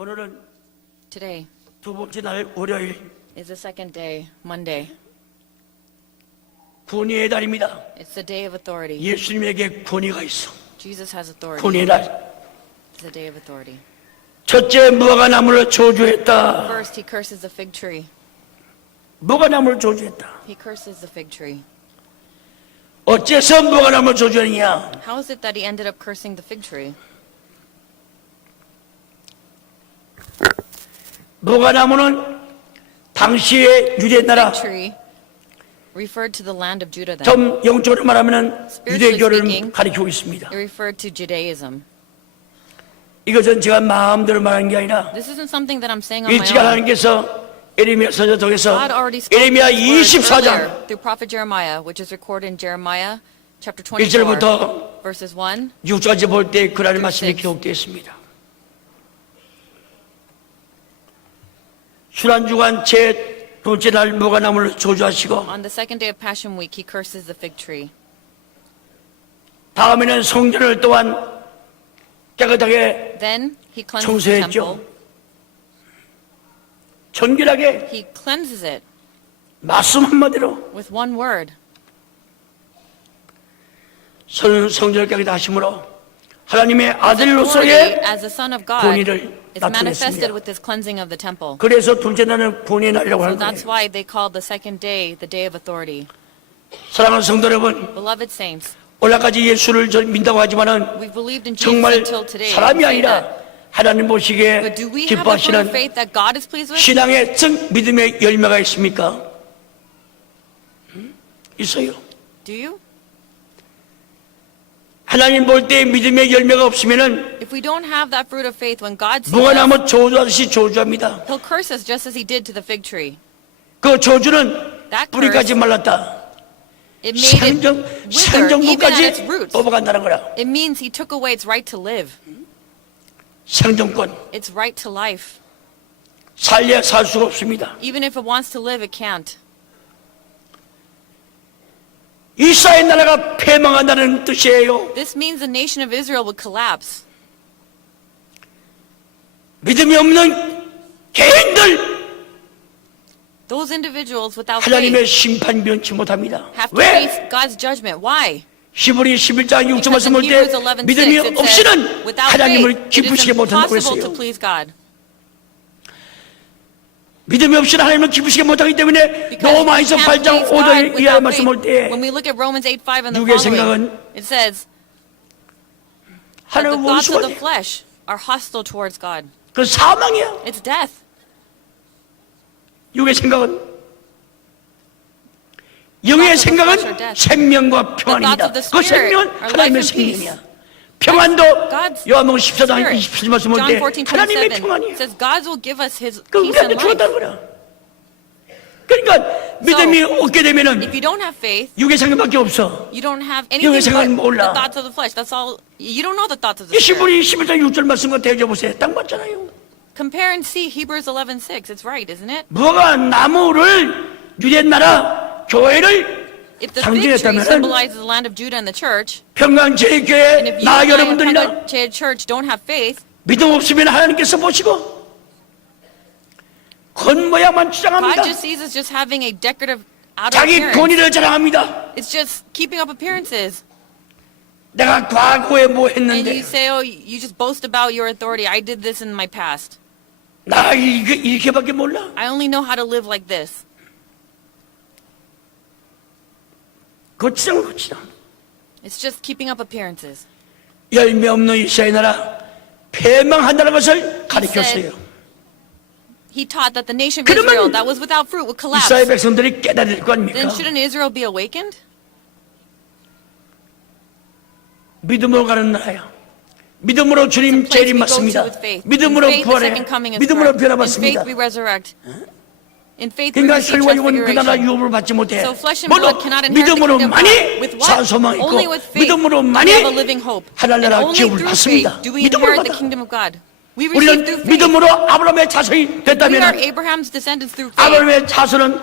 오늘은 Today 두 번째 날 월요일 is the second day, Monday. 권위의 달입니다. It's the day of authority. 예수님에게 권위가 있어. Jesus has authority. 권위의 날. It's the day of authority. 첫째, 무화과나무를 저주했다. First, he curses the fig tree. 무화과나무를 저주했다. He curses the fig tree. 어째서 무화과나무를 저주하느냐? How is it that he ended up cursing the fig tree? 무화과나무는 당시의 유대 나라, Fig tree referred to the land of Judah then. 좀 영적으로 말하면 Spiritually 유대교를 speaking, 가리키고 있습니다. It referred to Judaism. 이것은 제가 마음대로 말하는 게 아니라 This isn't something that I'm saying on my 일찍 own. 하나님께서 에레미야 서적에서 God already spoke 에레미야 these words 24장 earlier through prophet Jeremiah, which is recorded in Jeremiah chapter 24, 1절부터 verses 1. 6절까지 볼 때 그날 말씀이 6. 기록되어 있습니다. 술안주간 제 둘째 날 무화과나무를 저주하시고 On the second day of Passion Week, he curses the fig tree. 다음에는 성전을 또한 깨끗하게 Then he cleanses the 청소했죠. temple. 정결하게 He cleanses it 말씀 한마디로 with one word. 성전을 깨끗하게 하심으로 하나님의 Authority 아들로서의 as the Son of God 권위를 is manifested 나타냈습니다. with this cleansing of the temple. 그래서 둘째 날은 권위의 날이라고 So 하는 that's 거예요. why they called the second day the day of authority. 사랑하는 성도 여러분, Beloved saints, 오늘까지 예수를 믿다고 하지만은 we've believed in Jesus 정말 until today. 사람이 We say 아니라 that. 하나님 보시기에 But do we have the fruit of 기뻐하시는 faith that God is pleased with? 신앙의 믿음의 열매가 있습니까? 있어요. Do you? 하나님 볼 때 믿음의 열매가 없으면은 If we don't have that fruit of faith when God sees us, 무화과나무 저주하듯이 저주합니다. He'll curse us just as He did to the fig tree. 그 저주는 That 뿌리까지 curse, 말랐다. it made it wither even at its 상정부까지 roots. 뽑아간다는 거라. It means He took away its right to live, 상정권. its right to life. 살려 살 수가 없습니다. Even if it wants to live, it can't. 이스라엘 나라가 패망한다는 뜻이에요. This means the nation of Israel would collapse. 믿음이 없는 개인들 Those individuals without 하나님의 faith 심판 면치 못합니다. have to 왜? face God's judgment. Why? 히브리 11장 6절 Because 말씀 in 볼 때 Hebrews 11:6 믿음이 it says, 없이는 without 하나님을 faith, it is 기쁘시게 못한다고 impossible to 했어요. please God. 믿음이 없이는 하나님을 기쁘시게 못하기 때문에 Because 로마에서 we can't 8장 please 5절 God 이하의 without 말씀 볼 faith. 때 When we look at Romans 8:5 and the 육의 following, 생각은 it says that the 하나님 thoughts of the 원수가 돼. flesh are hostile towards God. 그 사망이야. It's death. 육의 생각은 영의 생각은 생명과 평안입니다. 그 생명은 하나님의 생명이야. 평안도 God's 요한복음 14장 Spirit. 27절 말씀 볼 John 때 14:27 하나님의 평안이야. says God will give us His 그 peace and 우리한테 주었다는 life. 거야. 그러니까 믿음이 없게 되면은 If you don't have faith, 육의 생각밖에 없어. you don't have 영의 anything 생각은 but 몰라. the thoughts of the flesh. That's all. You don't know the thoughts of the 이 spirit. 시부리 11장 6절 말씀과 대조 보세요. 딱 맞잖아요. Compare and see Hebrews 11:6. It's right, isn't it? 뭐가 나무를 유대 나라 교회를 If the fig tree 상징했다면은 symbolizes the land of Judah and the church, 평강제일교회 and if you 나 and 여러분들이나 I, church don't have faith, 믿음 없으면 하나님께서 보시고 겉모양만 God 주장합니다. just sees us just having a decorative outer 자기 appearance. 권위를 자랑합니다. It's just keeping up appearances. 내가 과거에 뭐 And you 했는데 say, oh, you just boast about your authority. I did this in my past. 나 이렇게밖에 몰라. I only know how to live like this. 거치장을 거치장. It's just keeping up appearances. 열매 없는 이스라엘 나라 패망한다는 것을 가르쳤어요. He taught that the nation of 그러면 Israel that was without fruit would collapse. 이스라엘 백성들이 깨달을 거 아닙니까? Then shouldn't Israel be awakened? 믿음으로 가는 나라야. 믿음으로 주님 Place we 재림 go to 맞습니다. with faith. 믿음으로 In faith, the 부활해. second coming is 믿음으로 correct. In 변화받습니다. faith, we resurrect. In faith, we 그러니까 receive 혈과 육은 그 나라 transfiguration. 유업을 받지 못해. So flesh and 모두 blood cannot inherit the kingdom of 믿음으로만이 God. With what? 사소망 Only 있고 with faith. 믿음으로만이 We have a living hope. 하나님 And 나라 only 기업을 through 받습니다. faith do we 믿음으로 inherit the 받아. kingdom of God. We receive through 우리는 faith. 믿음으로 아브라함의 자손이 We are 됐다면 Abraham's descendants through faith. 아브라함의 자손은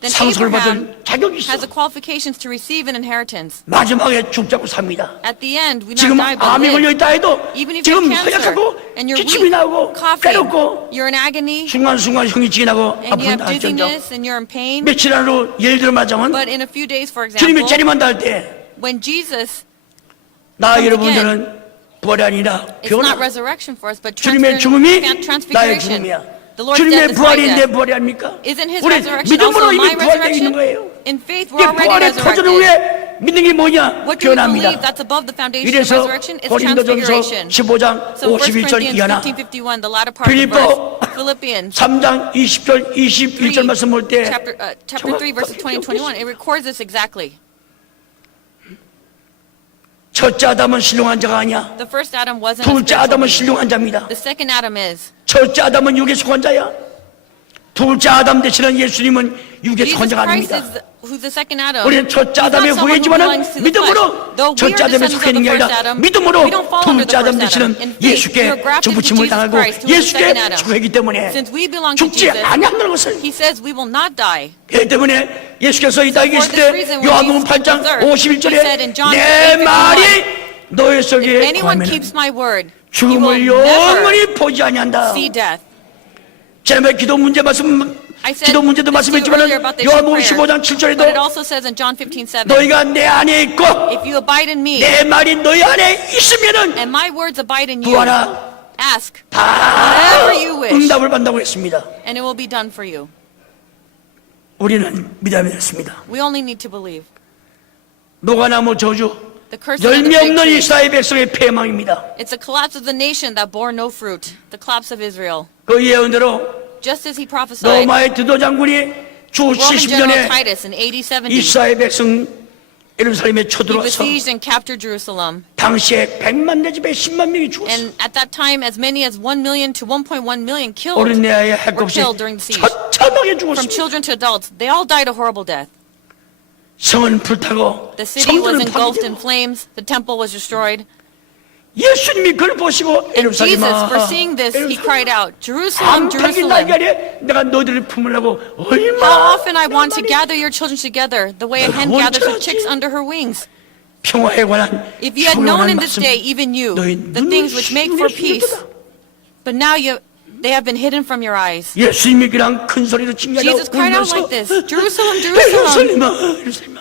then 상속을 Abraham 받을 자격이 있어. has the qualifications to receive an inheritance. 마지막에 죽자고 삽니다. At the end, we not 지금 die but 암이 live. 걸려있다 해도 Even if 지금 you have cancer 허약하고 and you're 기침이 weak, 나고 coughing, 괴롭고 you're in agony, 순간순간 형이 지나고 and you have 아픈다 할지언정 dizziness and you're in pain. 며칠 안으로 예를 들어 말하자면 But in a few days, for 주님이 example, 재림한다 할 때 when Jesus, 나 comes 여러분들은 부활이 아니라 it's not 변화. resurrection for us, but 주님의 죽음이 나의 transfiguration. 죽음이야. The Lord's 주님의 death is my 부활이 내 death. 부활이 아닙니까? Isn't his 우리 resurrection 믿음으로 also 이미 my 부활되어 있는 resurrection? 거예요. In faith, 이게 we're already 부활의 터전 resurrected. 후에 믿는 게 뭐냐? What do we believe 변화입니다. that's above the foundation of 이래서 resurrection? It's 고린도전서 transfiguration. 15장 So 1 51절 Corinthians 이하나 15:51, the latter part of the 빌립보 verse, Philippians 3장 20절 21절 말씀 볼 때 chapter 3, verses 20 and 21, it records this exactly. 첫째 아담은 신령한 자가 아니야. The first Adam wasn't a 둘째 spiritual 아담은 being. 신령한 자입니다. The second Adam is. 첫째 아담은 육에 속한 자야. 둘째 아담 되시는 예수님은 육에 속한 Jesus 자가 Christ 아닙니다. is who's the second Adam. 우리는 첫째 He's not 아담의 someone who 후예지만은 belongs to the flesh. 믿음으로 Though we 첫째 are 아담에 descendants 속해 of 있는 the 게 first 아니라 Adam, 믿음으로 we don't fall under 둘째 the 아담 first 되시는 Adam. In faith, we are 예수께 grafted into 정부침을 Jesus 당하고 Christ, who is the 예수께 second Adam. 죽었기 때문에 Since we belong to 죽지 Jesus, 아니한다는 것을 he says we will not die. 그렇기 때문에 예수께서 이 땅에 For 계실 this 때 reason, when 요한복음 Jesus walked 8장 this earth, he said 51절에 in John 내 8:51, 말이 너희 속에 If anyone 거하면 keeps my word, he 죽음을 will never 영원히 보지 아니한다. see death. 지난번에 기도 문제 말씀 I said 기도 문제도 this to you 말씀했지만 earlier about the issue of 요한복음 prayer, 15장 but it 7절에도 also says in John 15:7, 너희가 내 안에 있고 if you abide in me 내 말이 너희 안에 있으면은 and my words abide in you, 구하라 ask 다 whatever you wish, 응답을 받는다고 했습니다. and it will be done for you. 우리는 믿어야 됐습니다. We only need to believe. 노가나무 저주 The curse of the 열매 fig 없는 tree. 이스라엘 백성의 패망입니다. It's the collapse of the nation that bore no fruit, the collapse of Israel. 그 예언대로 Just as he prophesied, 로마의 드도 장군이 주 Roman General 70년에 Titus in AD 70, 이스라엘 백성 예루살렘에 he 쳐들어와서 besieged and captured Jerusalem. 당시에 100만 내지 110만 명이 죽었어. And at that time, as many as 1 million to 1.1 million killed 어린애의 were 핵없이 killed during the siege. 처참하게 From 죽었습니다. children to adults, they all died a horrible death. 성은 불타고 The city was 성전은 engulfed in 파괴되고 flames, the temple was destroyed. 예수님이 그걸 보시고 And Jesus, 예루살렘아 for seeing this, he cried out, Jerusalem, 암탉이 Jerusalem, 날개래 내가 너희들을 품으려고 how 얼마나 often I want to gather your children together, the way a hen gathers her chicks under her wings. 평화에 관한 If you had known in this 말씀 day, even you, 너희 the things which make for 눈을 peace, 숨겼도다. but now they have been hidden from your eyes. 예수님이 그냥 큰 소리로 찡하고 Jesus cried out 울면서 like this, Jerusalem, Jerusalem. 예루살렘아 예루살렘아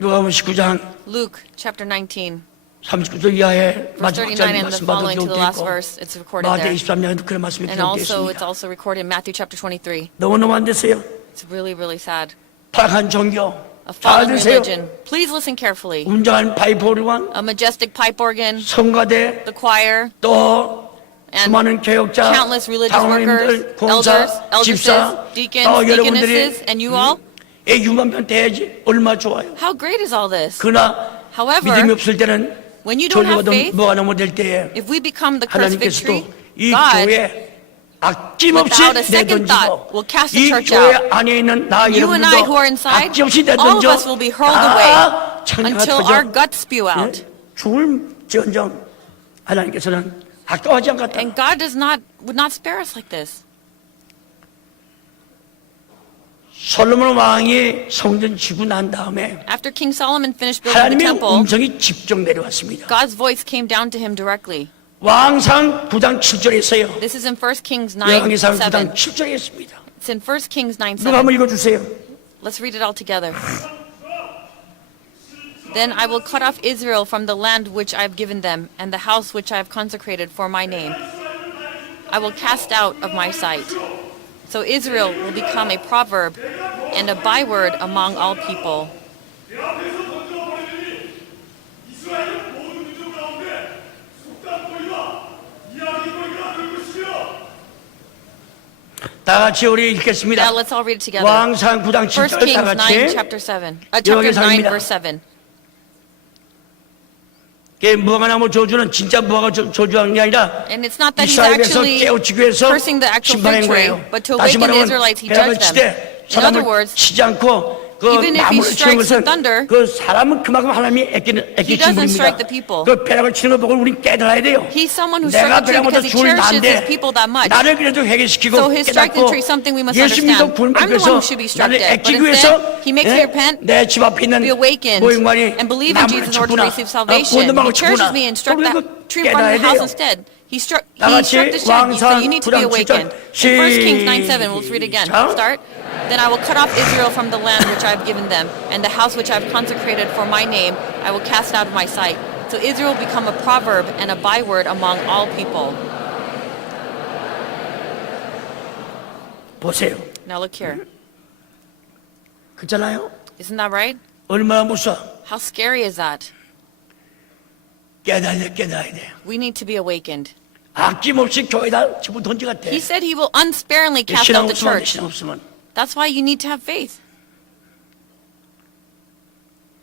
요한복음 19장 Luke chapter 19, 39절 이하에 verse 마지막 39 절 and the 말씀 following to the 기록되어 last 있고 verse, it's recorded 마태 there. 23장에도 그런 말씀이 And also, it's 기록되어 있습니다. also recorded in Matthew chapter 23. 너무너무 안 되세요. It's really, really sad. 타락한 종교 A 잘 fallen 드세요. religion. Please listen carefully. 웅장한 파이프 오르간 A majestic pipe organ, 성가대 the choir, 또 and 수많은 교역자 countless religious workers, 장로님들 공사 elders, 집사 eldresses, deacons, 또 deaconesses, 여러분들이 and you all. 6만 명 돼야지 얼마 좋아요. How great is all this? 그러나 However, 믿음이 없을 때는 when you don't have 졸려가던 faith, 뭐가 넘어질 때에 if we become the cursed fig tree, 하나님께서도 이 God, 교회 아낌없이 without a second thought, 내던지고 will cast the 이 church 교회 out. 안에 있는 나 you and I who are 여러분들도 inside, 아낌없이 all of 내던져 us will be hurled away 다 창자가 until 터져 our guts spew out. 죽을지언정 하나님께서는 아까워하지 않겠다. And God would not spare us like this. 솔로몬 왕이 성전 지고 난 다음에 After King Solomon finished building the 하나님의 temple, 음성이 직접 내려왔습니다. God's voice came down to him directly. 왕상 9장 7절에 있어요. This is in 1 Kings 9, 여왕기상 7. 9장 7절에 있습니다. It's in 1 Kings 9, 누가 7. 한번 읽어주세요. Let's read it all together. Then I will cut off Israel from the land which I have given them, and the house which I have consecrated for my name. I will cast out of my sight. So Israel will become a proverb and a byword among all people. 다 같이 우리 읽겠습니다. Now let's all read it together. 왕상 9장 1 7절 다 Kings 9, 같이 chapter 7. Chapter 9, 여기서입니다. verse 7. 무화과나무 저주는 진짜 무화과 저주한 게 아니라 And it's not that he's 이스라엘에서 actually 깨우치기 위해서 cursing the actual 심판한 fig tree, 거예요. but to 다시 awaken the 말하면 Israelites, he 벼락을 judged them. 치되 In other 사람을 words, 치지 않고 그 Even if he 나무를 치는 strikes 것은 the thunder, 그 사람은 그만큼 하나님이 he 애끼신 doesn't 분입니다. strike the people. 그 벼락을 치는 거 보고 우린 깨달아야 돼요. He's someone who 내가 struck the tree 벼락보다 because he 죽을 cherishes his 난데 people that much. 나를 그래도 회개시키고 So his striking 깨닫고 the tree is something we must 예수 믿고 understand. 구원받기 I'm the 위해서 one who should be struck 나를 dead. But 애끼기 위해서 instead, he makes me repent, 내 집 앞에 있는 be awakened, 모형관이 and believe in 나무를 Jesus in order to 쳤구나. receive salvation. 구원받고 He cherishes 쳤구나. me and struck 그리고 that tree in front of 깨달아야 the house 돼요. instead. He struck 나같이 the shed, so you need to be 왕상 awakened. 9장 In 1 Kings 9:7, we'll read again. 시작. Start. Then I will cut off Israel from the land which I have given them, and the house which I have consecrated for my name I will cast out of my sight. So Israel will become a proverb and a byword among all people. 보세요. Now look here. 그렇잖아요. Isn't that right? 얼마나 무서워. How scary is that? 깨달아야 돼요. We need to be awakened. 아낌없이 교회다 집어 던져갔대. He said he will unsparingly cast 신앙 out the 없으면 church. 신앙 없으면 That's why you need to have faith.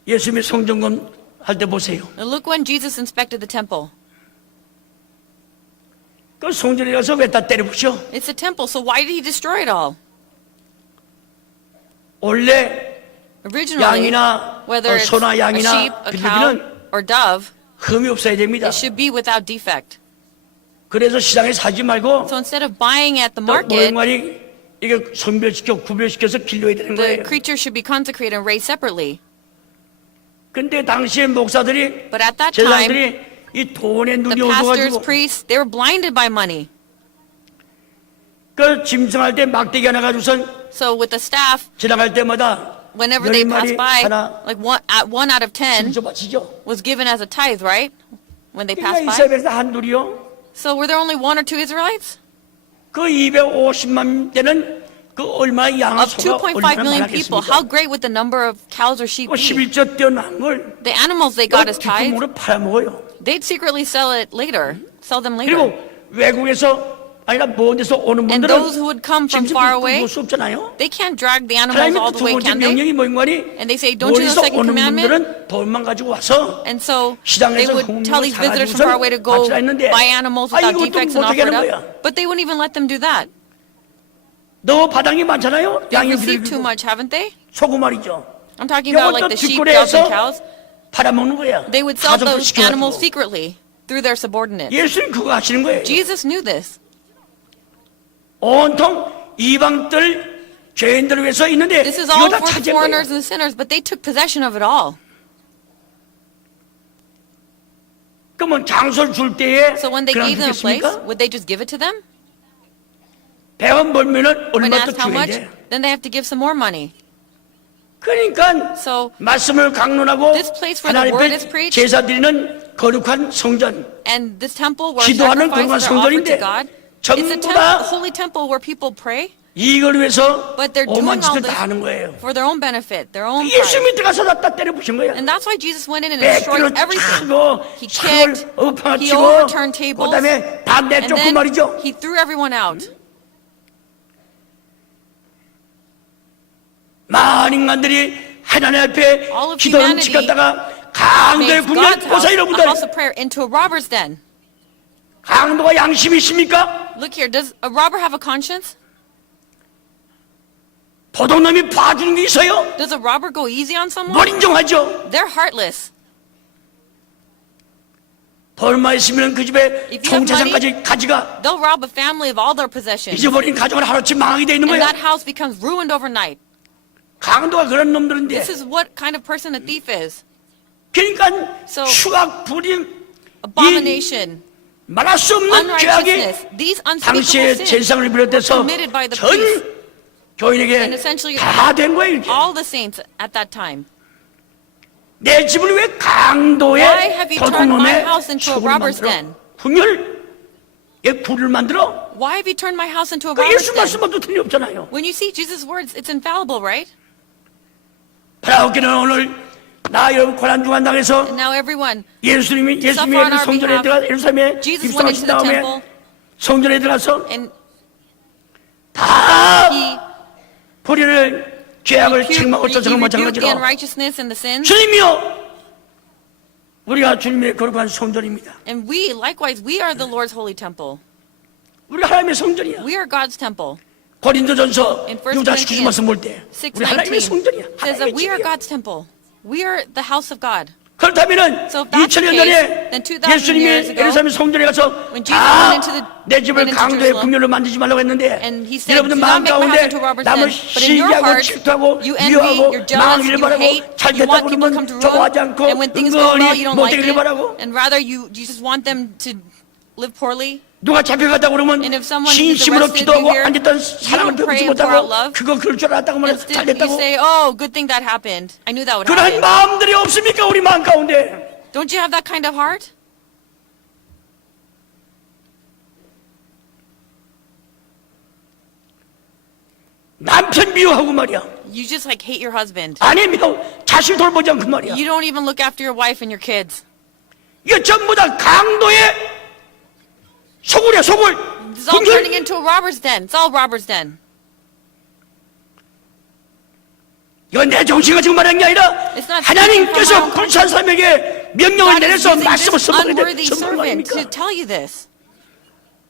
예수님이 성전검 할 때 보세요. Now look when Jesus inspected the temple. 그 성전에 가서 왜 다 때려 부셔? It's a temple, so why did he destroy it all? 원래 Originally, 양이나 whether it's 소나 a 양이나 sheep, a cow, 비둘기는 or dove, 흠이 없어야 됩니다. it should be without defect. 그래서 시장에 사지 말고 So instead of buying at the 또 market, 모형관이 이게 선별시켜 구별시켜서 길러야 되는 the 거예요. creature should be consecrated and raised separately. 근데 당시에 목사들이 But at that time, 제사장들이 이 돈에 the 눈이 pastors, 어두워가지고 priests, they were blinded by money. 그 짐승할 때 막대기 하나 가지고선 So with the staff, 지나갈 때마다 whenever they 10마리 passed by, 하나 like one out of 10 짐져 바치죠. was given as a tithe, right? When they 그러니까 passed by. 이스라엘에서 한둘이요. So were there only 1 or 2 Israelites? 그 250만 대는 그 얼마나 양 Of 소가 2.5 얼마나 million people, how 많았겠습니까? great would the number of cows or sheep 그 be? 11조 떼어난 걸 The animals they got as tithe, 뒷구멍으로 팔아먹어요. they'd secretly sell them later. 그리고 외국에서 아니라 먼 데서 오는 And 분들은 those who would come from far away, 볼수 없잖아요. they can't drag the animals 하나님의 all the 두 way, 번째 can they? 명령이 뭐인가니? And they say, don't you know the 멀리서 second 오는 commandment? 분들은 돈만 가지고 와서 And so they 시장에서 would tell these 공물을 visitors from far away to go 바치라 했는데 buy animals 아, without 이것도 defects and 못하게 offer it 하는 up. 거야. But they wouldn't even let them do that. 너무 바닥이 많잖아요. They've 양이 received too 비둘기고 much, haven't they? 소고 말이죠. I'm talking about 이것도 like the sheep, doves, and 뒷거래해서 cows. 팔아먹는 거야. They would sell 가족을 those animals 시켜가지고. secretly through their subordinates. 예수님 그거 하시는 거예요. Jesus knew this. 온통 이방들 죄인들을 위해서 있는데 This is 이거 all 다 for the 차지한 foreigners 거예요. and the sinners, but they took possession of it all. 그러면 장소를 줄 때에 So when they 그냥 gave them a place, 주겠습니까? would they just give it to them? 100원 벌면은 When 얼마 더 asked how 줘야 much, 돼. then they have to give some more money. 그러니까 So 말씀을 강론하고 this place where the word is 하나님께 preached, 제사 드리는 거룩한 성전, and this temple where 기도하는 거룩한 sacrifices are offered 성전인데 to God, it's a 전부 다 holy temple where people pray, 이걸 위해서 but they're doing 오만 all 짓을 다 하는 거예요. this for their own benefit, their own 예수 pride. 믿 들어가서 다 때려 부신 거야. And that's why Jesus went in and 백기로 destroyed everything. 차고 He 상을 kicked, 엎어가 he 치고 overturned tables, 그다음에 다 and 내쫓고 then 말이죠. he threw everyone out. 많은 인간들이 하나님 앞에 All of 기도를 humanity 지켰다가 강도의 Made 군을 God's 보사 house a 여러분들 house of prayer into a robber's den. 강도가 양심이 있습니까? Look here, does a robber have a conscience? 도둑놈이 봐주는 게 있어요? Does a robber go easy on someone? 뭘 인정하죠? They're heartless. 벌만 있으면 그 집에 If you have 총재산까지 가지가 They'll rob a family of all their possessions. 잊어버린 가족은 하루치 망하게 돼 있는 And 거야. that house becomes ruined overnight. 강도가 그런 놈들인데 This is what kind of person a thief is. 그러니까 So, 흉악 불임 Abomination, 말할 수 없는 죄악이 unrighteousness, these 당시의 unspeakable sins 제사장을 비롯해서 committed by the 전 priests 교인에게 and essentially 다 된 거예요. 이렇게. all the saints at that time. 내 집을 왜 Why 강도의 have you turned my 도둑놈의 house into a 축으로 robber's 만들어? den? 분열? 예, 불을 만들어? Why have you turned my house into a 그 robber's 예수 den? 말씀도 틀림없잖아요. When you see Jesus' words, it's infallible, right? 바라오께는 오늘 나 여러분 고난 중한 당에서 And now everyone, 예수님이 suffer on our 성전에 behalf. 들어가 예루살렘에 Jesus went 입성하신 into the 다음에 temple 성전에 들어가서 and 다 he 불의를 죄악을 책망하고 rebuked 쫓아간 the 마찬가지로 unrighteousness and the sins. 주님이여 우리가 주님의 거룩한 성전입니다. And we, likewise, we are the Lord's holy temple. 우리가 하나님의 성전이야. We are God's temple. 고린도전서 In 1 6장 19절에서 볼 때 우리 하나님의 6:19 성전이야. says that 하나님의 we are 집이야. God's temple. We are the house of God. 그렇다면은 So if that's the 2000년 case, 전에 then 2000 years 예수님이 ago, 예루살렘 성전에 가서 when Jesus went into 내 집을 went into 강도의 Jerusalem, 궁녀로 만들지 말라고 했는데 and he said, 여러분들 "Do not 마음 make my house 가운데 into a robber's 남을 den." But in your 시기하고 heart, 질투하고 you envy, 미워하고 you're jealous, 망하기를 you 바라고 hate, 잘 you 됐다고 want people to come 그러면 to 좋아하지 ruin, 않고 and when things go well, you don't like 못되기를 it, 바라고 and rather you just want them to live poorly. 누가 잡혀갔다고 그러면 And if someone is 진심으로 arrested 기도하고 here, 안 됐던 you 사랑을 don't pray 베푸지 and pour out 못하고 love. 그거 그럴 줄 알았다고 말해 잘 Instead, you 됐다고 say, "Oh, good thing that happened. I knew that would 그런 happen." 마음들이 없습니까 우리 마음 가운데? Don't you have that kind of heart? 남편 미워하고 말이야. You just like hate your husband. 아내 미워 자식 돌보지 않고 말이야. You don't even look after your wife and your kids. 이게 전부 다 강도의 소굴이야 소굴. It's all turning into a robber's den. It's all robber's den. 이건 내 정신이 지금 말하는 게 아니라 It's not 하나님께서 speaking from 불쌍한 사람에게 명령을 God is 내려서 using 말씀을 this 선포하게 unworthy 된 선물 servant to 아닙니까? tell you this,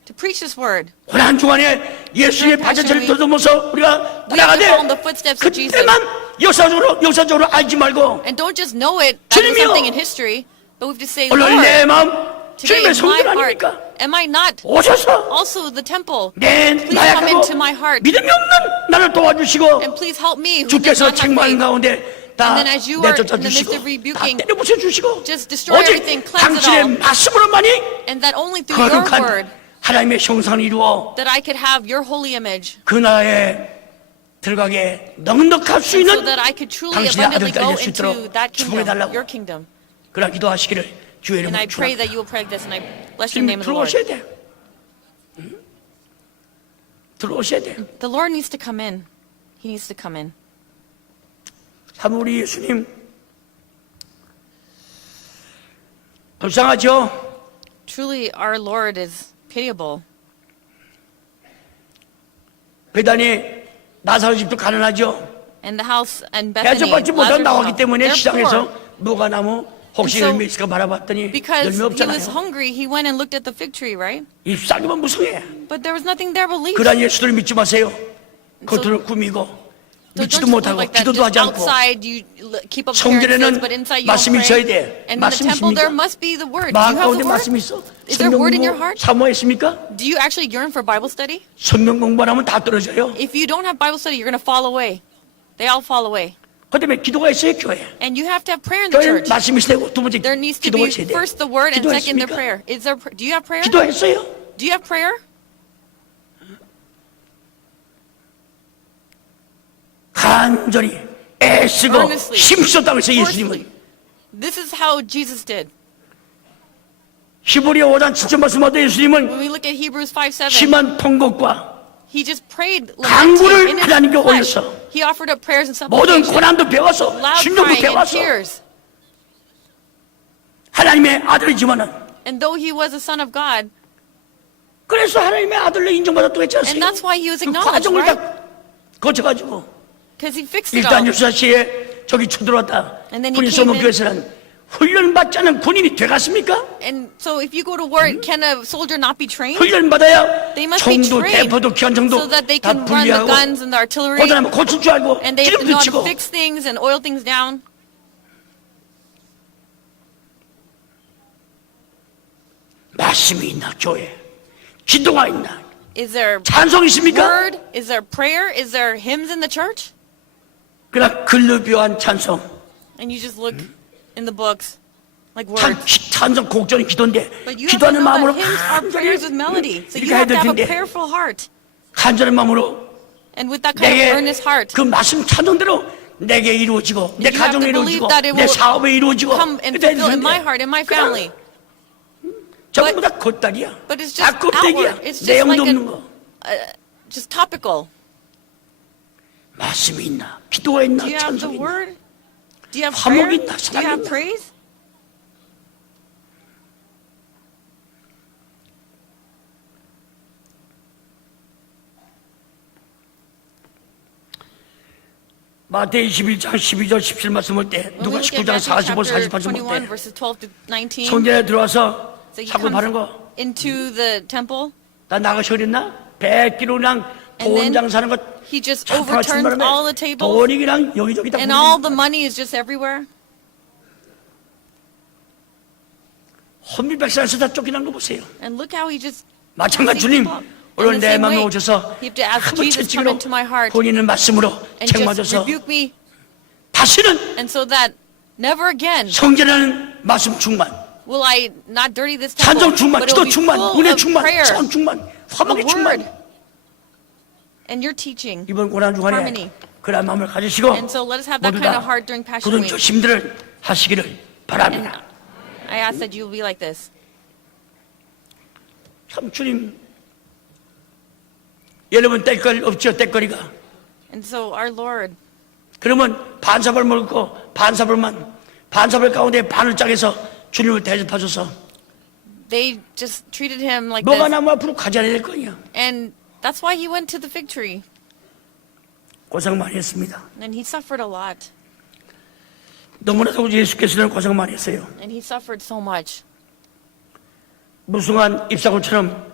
to preach this word. 고난 중간에 예수의 발자취를 더듬어서 우리가 We have to 따라가되 follow the footsteps of Jesus. 그때만 역사적으로 알지 말고 And don't just know it as 주님이요. something in history, but we have to say, 오늘 내 Lord, 마음 today 주님의 in my 성전 heart, 아닙니까? am I not 오셔서 also the temple? 내 Please come 나약하고 into my heart 믿음이 없는 나를 도와주시고 and please help me who does 주께서 not have 책망하는 faith. 가운데 다 And then as you are 내쫓아 in the midst 주시고 of 다 rebuking, 때려 부숴주시고 just destroy 오직 everything, cleanse it 당신의 all. 말씀으로만이 And that only through your word 거룩한 하나님의 형상을 이루어 that I could have your holy image, 그 나라에 들어가게 넉넉할 수 so 있는 that I could truly 당신의 abundantly 아들 go 딸 수 into 있도록 that kingdom, 축복해달라고 your kingdom. 그러나 기도하시기를 주의 And I 이름으로 pray 축원합니다. that you will pray like this, and I bless your 주님 name in the Lord. 들어오셔야 돼. 응? 들어오셔야 돼. The Lord needs to come in. He needs to come in. 참 우리 예수님 불쌍하죠? Truly, our Lord is pitiable. 배단이 나사로 집도 가난하죠? And the house and Bethany, 대접받지 못한 Lazarus' 나왔기 house, 때문에 they're 시장에서 poor. 무가 나무 혹시 And so, 열매 있을까 바라봤더니 Because 열매 he was 없잖아요. hungry, he went and looked at the fig tree, right? 잎사귀만 무성해. But there was nothing there but leaves. 그러한 예수를 믿지 마세요. 겉으로 꾸미고 So 믿지도 don't just look 못하고 like that. 기도도 Just 하지 않고 outside you keep up 성전에는 appearances, but inside you don't 말씀이 있어야 pray. 돼. And in the 말씀이 temple there 있습니까? must be the word. Do 마음 you have 가운데 the 말씀이 word? 있어. Is there 성경 word in your 공부 heart? 사모했습니까? Do you actually yearn for Bible study? 성경 공부 안 하면 다 떨어져요. If you don't have Bible study, you're going to fall away. They all fall away. 그 때문에 기도가 있어요 교회. And you have to have prayer in the 교회는 church. 말씀이 있어야 되고 두 번째 There needs to 기도가 be 있어야 돼. first the word and second the 기도했습니까? prayer. Do you have prayer? 기도했어요? Do you have prayer? 간절히 애쓰고 Earnestly, 힘썼다고 해서 forcefully. 예수님은 This is how Jesus did. 히브리어 5장 7절 말씀하다 예수님은 When we look at Hebrews 5:7, 심한 통곡과 he just prayed 간구를 lamenting in his 하나님께 flesh. 올렸어. He offered up prayers and 모든 supplications, 고난도 배웠어. loud 순종도 crying and 배웠어. tears. 하나님의 아들이지만은 And though he was a son of God, 그래서 하나님의 아들로 인정받았다고 했지 and that's 않습니까? why he was 그 acknowledged, 과정을 right? 다 거쳐가지고 Because he fixed it all. 일단 유사시에 저기 쳐들어왔다. And then he 군인 came 소문 in. 교회에서는 훈련받지 않은 군인이 돼갔습니까? And so if you go to war, can a soldier not be trained? 훈련받아야 They must be 총도 trained 대포도 기관총도 so that they 다 can run the 분리하고 guns and the artillery, 고전하면 고칠 줄 알고 and they have to 기름도 know how 치고 to fix things and oil things down. 말씀이 있나 교회 기도가 있나 Is there 찬송이 있습니까? word? Is there prayer? Is there hymns in the church? 그러나 글로 묘한 찬송 And you just look in the books like 참 words. 찬송 곡전이 기도인데 But you have to 기도하는 know 마음으로 that hymns are prayers with melody. So 이렇게 you 해야 have to 될 have a 텐데 prayerful heart. 간절한 마음으로 And with that kind of 내게 earnest heart, 그 말씀 찬송대로 내게 이루어지고 내 you have 가정에 to believe 이루어지고 that it 내 will 사업에 이루어지고 come and 그래야 fulfill in my 되는데 heart, in my family. 전부 다 겉다리야 But it's 다 just 껍데기야 outward. It's just 내용도 like 없는 거 just topical. 말씀이 있나 기도가 있나 Do you have the 찬송이 있나 word? Do you have 화목이 prayer? 있나, Do you 사랑이 have 있나? praise? 마태이 21장 12절 17 말씀 볼 때 When we 누가 look at 19장 Matthew 45, chapter 48절 21, 볼때 verses 12 to 19, 성전에 들어와서 so he 사고 바른 comes 거 into the temple. 나 나가시 그랬나? 100kg랑 And 돈 then 장사하는 것 he just 장사가 친 overturns all the 바람에 tables, 돈이 그냥 여기저기 다 and all 굴리니까 the money is just everywhere. 혼비백산에서 다 쫓겨난 거 보세요. And look how he just 마찬가지 sees 주님 people up. 오늘 In the 내 same 마음에 way, 오셔서 you have to ask 한번 Jesus come 채찍으로 into my heart 본인의 말씀으로 and just 책맞아서 rebuke me, 다시는 and so that never again 성전하는 말씀 충만, will I not dirty this temple, 찬송 충만, but it will 기도 be 충만, full 은혜 of 충만, prayer, 선 충만, the 화목의 충만. word, and your teaching. 이번 고난 주간에 harmony. 그런 마음을 가지시고 And so let us have that 모두 kind of 다 heart during Passion 굳은 Week. 조심들을 하시기를 바랍니다. I ask that you will be like this. 참 주님, 여러분 뗄걸 없죠, 뗄거리가. And so our Lord, 그러면 반사발 먹고 반사발 가운데 반을 짜게서 주님을 대접하셔서 they just treated him like 뭐가 this. 나무 앞으로 가져야 될 거냐. And that's why he went to the fig tree. 고생 많이 했습니다. And he suffered a lot. 너무나도 예수께서는 고생 많이 했어요. And he suffered so much. 무성한 입사고처럼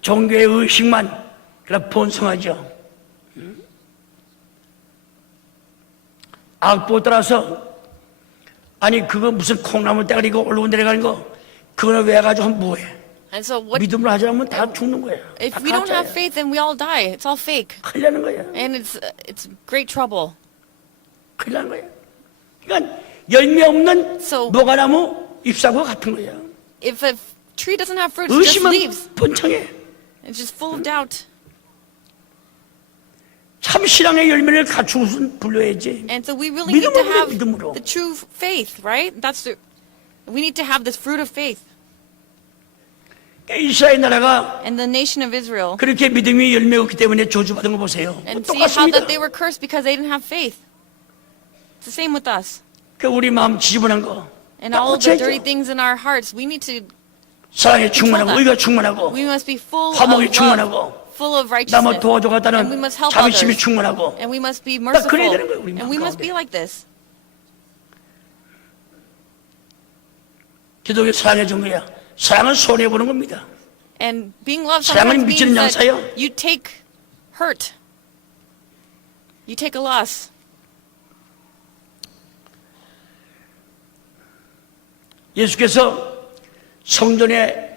종교의 의식만 그냥 번성하죠. 악보 따라서 아니 그거 무슨 콩나물 때가리고 올라온 데려가는 거 그거는 왜 가지고 뭐해. And so what 믿음으로 하지 않으면 다 죽는 거야. if 다 we don't have 가짜야. faith, then we all die. It's all fake. 큰일 나는 거야. And it's great trouble. 큰일 나는 거야. 그러니까 열매 없는 So- 노가나무 잎사과 같은 거야. If a tree doesn't have fruits, it's just leaves. 의심은 번창해. It's just full of doubt. 참 신앙의 열매를 갖추고선 불러야지. And so we really need to 믿음으로 have 믿음으로. the true faith, right? We need to have this fruit of faith. 이스라엘 나라가 And the nation of Israel, 그렇게 믿음이 열매가 없기 때문에 저주받은 거 보세요. and see how 똑같습니다. that they were cursed because they didn't have faith. It's the same with us. 그 우리 마음 지저분한 거 And 다 all of the 고쳐야죠. dirty things in our hearts, we need to, 사랑에 충만하고 that. 의가 충만하고 we must be full of 화목이 love, 충만하고 full of 남을 righteousness. 도와줘가다는 And we must help 자비심이 others. 충만하고 And we must be 딱 그래야 merciful. 되는 거예요, 우리 And we 마음 must 가운데. be like this. 기독교 사랑의 정거야. 사랑은 손해보는 겁니다. And being loved 사랑은 sometimes means 미치는 that 양사요. you take hurt. You take a loss. 예수께서 성전에